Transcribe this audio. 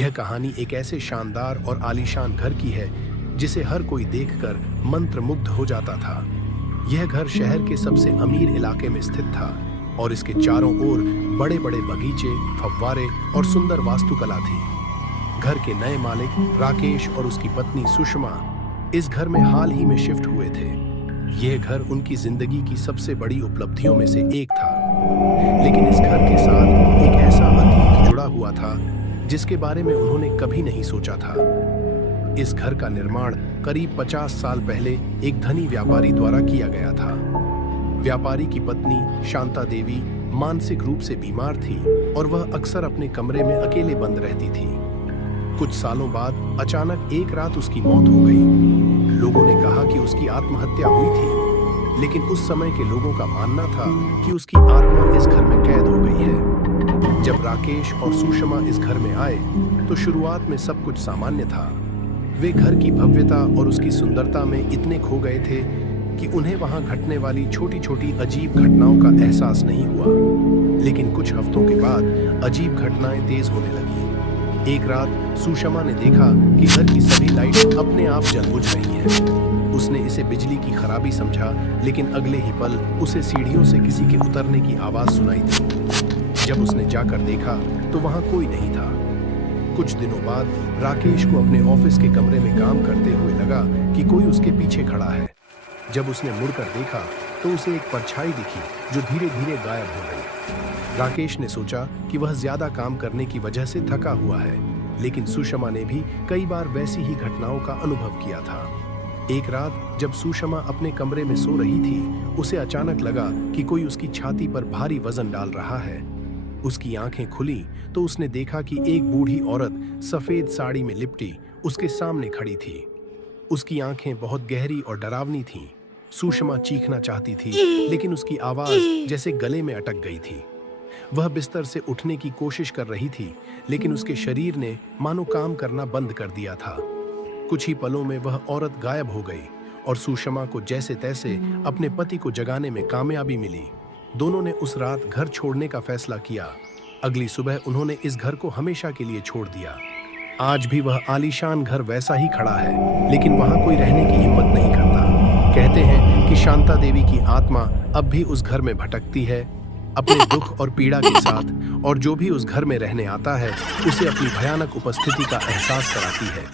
यह कहानी एक ऐसे शानदार और आलीशान घर की है जिसे हर कोई देखकर मंत्रमुग्ध हो जाता था। यह घर शहर के सबसे अमीर इलाके में स्थित था और इसके चारों ओर बड़े बड़े बगीचे, फव्वारे और सुंदर वास्तुकला थी। घर के नए मालिक राकेश और उसकी पत्नी सुषमा इस घर में हाल ही में शिफ्ट हुए थे। यह घर उनकी जिंदगी की सबसे बड़ी उपलब्धियों में से एक था, लेकिन इस घर के साथ एक ऐसा अतीत जुड़ा हुआ था जिसके बारे में उन्होंने कभी नहीं सोचा था। इस घर का निर्माण करीब 50 साल पहले एक धनी व्यापारी द्वारा किया गया था। व्यापारी की पत्नी शांता देवी मानसिक रूप से बीमार थी और वह अक्सर अपने कमरे में अकेले बंद रहती थी। कुछ सालों बाद अचानक एक रात उसकी मौत हो गई। लोगों ने कहा कि उसकी आत्महत्या हुई थी, लेकिन उस समय के लोगों का मानना था कि उसकी आत्मा इस घर में कैद हो गई है। जब राकेश और सुषमा इस घर में आए तो शुरुआत में सब कुछ सामान्य था। वे घर की भव्यता और उसकी सुंदरता में इतने खो गए थे कि उन्हें वहां घटने वाली छोटी छोटी अजीब घटनाओं का एहसास नहीं हुआ। लेकिन कुछ हफ्तों के बाद अजीब घटनाएं तेज होने लगी। एक रात सुषमा ने देखा कि घर की सभी लाइट अपने आप जल बुझ रही हैं। उसने इसे बिजली की खराबी समझा, लेकिन अगले ही पल उसे सीढ़ियों से किसी के उतरने की आवाज सुनाई दी। जब उसने जाकर देखा तो वहां कोई नहीं था। कुछ दिनों बाद राकेश को अपने ऑफिस के कमरे में काम करते हुए लगा कि कोई उसके पीछे खड़ा है। जब उसने मुड़कर देखा तो उसे एक परछाई दिखी जो धीरे धीरे गायब हो गई। राकेश ने सोचा कि वह ज्यादा काम करने की वजह से थका हुआ है, लेकिन सुषमा ने भी कई बार वैसी ही घटनाओं का अनुभव किया था। एक रात जब सुषमा अपने कमरे में सो रही थी, उसे अचानक लगा कि कोई उसकी छाती पर भारी वजन डाल रहा है। उसकी आंखें खुली तो उसने देखा कि एक बूढ़ी औरत सफेद साड़ी में लिपटी उसके सामने खड़ी थी। उसकी आंखें बहुत गहरी और डरावनी थीं। सुषमा चीखना चाहती थी, लेकिन उसकी आवाज जैसे गले में अटक गई थी। वह बिस्तर से उठने की कोशिश कर रही थी, लेकिन उसके शरीर ने मानो काम करना बंद कर दिया था। कुछ ही पलों में वह औरत गायब हो गई और सुषमा को जैसे तैसे अपने पति को जगाने में कामयाबी मिली। दोनों ने उस रात घर छोड़ने का फैसला किया। अगली सुबह उन्होंने इस घर को हमेशा के लिए छोड़ दिया। आज भी वह आलीशान घर वैसा ही खड़ा है, लेकिन वहां कोई रहने की हिम्मत नहीं करता। कहते हैं कि शांता देवी की आत्मा अब भी उस घर में भटकती है, अपने दुख और पीड़ा के साथ, और जो भी उस घर में रहने आता है उसे अपनी भयानक उपस्थिति का एहसास कराती है।